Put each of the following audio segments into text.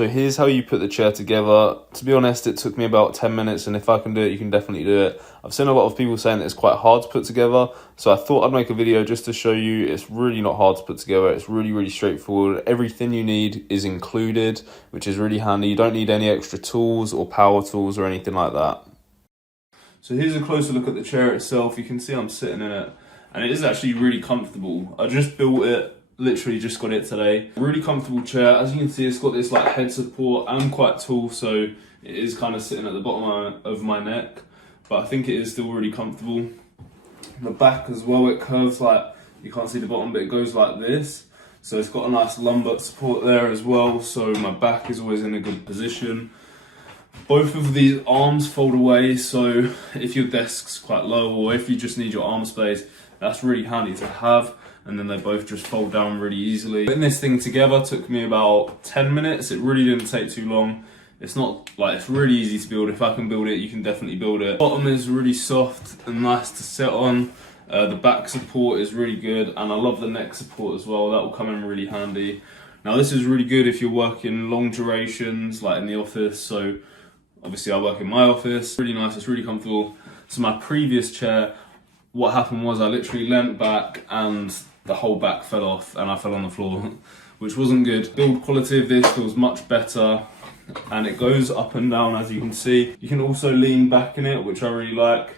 So here's how you put the chair together. To be honest, it took me about 10 minutes, and if I can do it, you can definitely do it. I've seen a lot of people saying that it's quite hard to put together, so I thought I'd make a video just to show you it's really not hard to put together. It's really, really straightforward. Everything you need is included, which is really handy. You don't need any extra tools or power tools or anything like that. So here's a closer look at the chair itself. You can see I'm sitting in it, and it is actually really comfortable. I just built it. Literally just got it today. Really comfortable chair. As you can see, it's got this like head support. I'm quite tall, so it is kind of sitting at the bottom of my neck, but I think it is still really comfortable. The back as well, it curves like, you can't see the bottom, but it goes like this. So it's got a nice lumbar support there as well, so my back is always in a good position. Both of these arms fold away, so if your desk's quite low or if you just need your arm space, that's really handy to have. And then they both just fold down really easily. Putting this thing together took me about 10 minutes. It really didn't take too long. It's not like, it's really easy to build. If I can build it, you can definitely build it. Bottom is really soft and nice to sit on. The back support is really good, and I love the neck support as well. That will come in really handy. Now this is really good if you're working long durations, like in the office. So obviously I work in my office. Really nice, it's really comfortable. So my previous chair, what happened was I literally leant back and the whole back fell off and I fell on the floor, which wasn't good. Build quality of this feels much better, and it goes up and down, as you can see. You can also lean back in it, which I really like.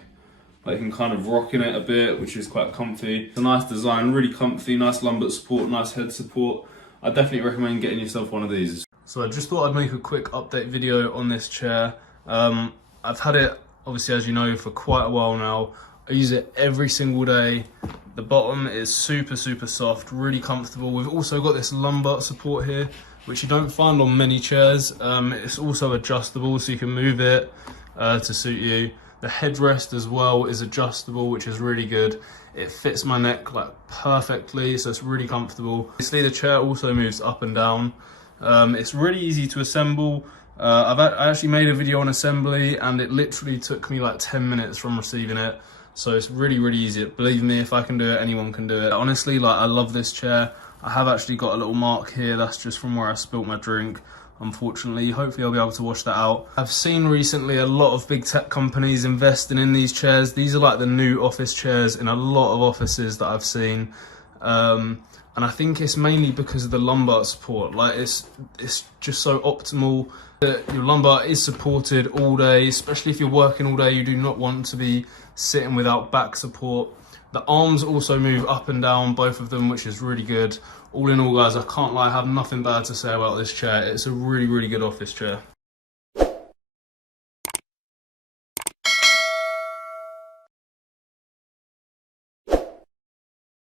Like, you can kind of rock in it a bit, which is quite comfy. It's a nice design, really comfy, nice lumbar support, nice head support. I definitely recommend getting yourself one of these. So I just thought I'd make a quick update video on this chair. I've had it, obviously, as you know, for quite a while now. I use it every single day. The bottom is super, super soft, really comfortable. We've also got this lumbar support here, which you don't find on many chairs. It's also adjustable, so you can move it to suit you. The headrest as well is adjustable, which is really good. It fits my neck like perfectly, so it's really comfortable. Obviously, the chair also moves up and down. It's really easy to assemble. I actually made a video on assembly, and it literally took me like 10 minutes from receiving it. So it's really, really easy. Believe me, if I can do it, anyone can do it. Honestly, like, I love this chair. I have actually got a little mark here. That's just from where I spilt my drink, unfortunately. Hopefully I'll be able to wash that out. I've seen recently a lot of big tech companies investing in these chairs. These are like the new office chairs in a lot of offices that I've seen. And I think it's mainly because of the lumbar support. Like, it's just so optimal that your lumbar is supported all day, especially if you're working all day. You do not want to be sitting without back support. The arms also move up and down, both of them, which is really good. All in all, guys, I can't lie, I have nothing bad to say about this chair. It's a really, really good office chair.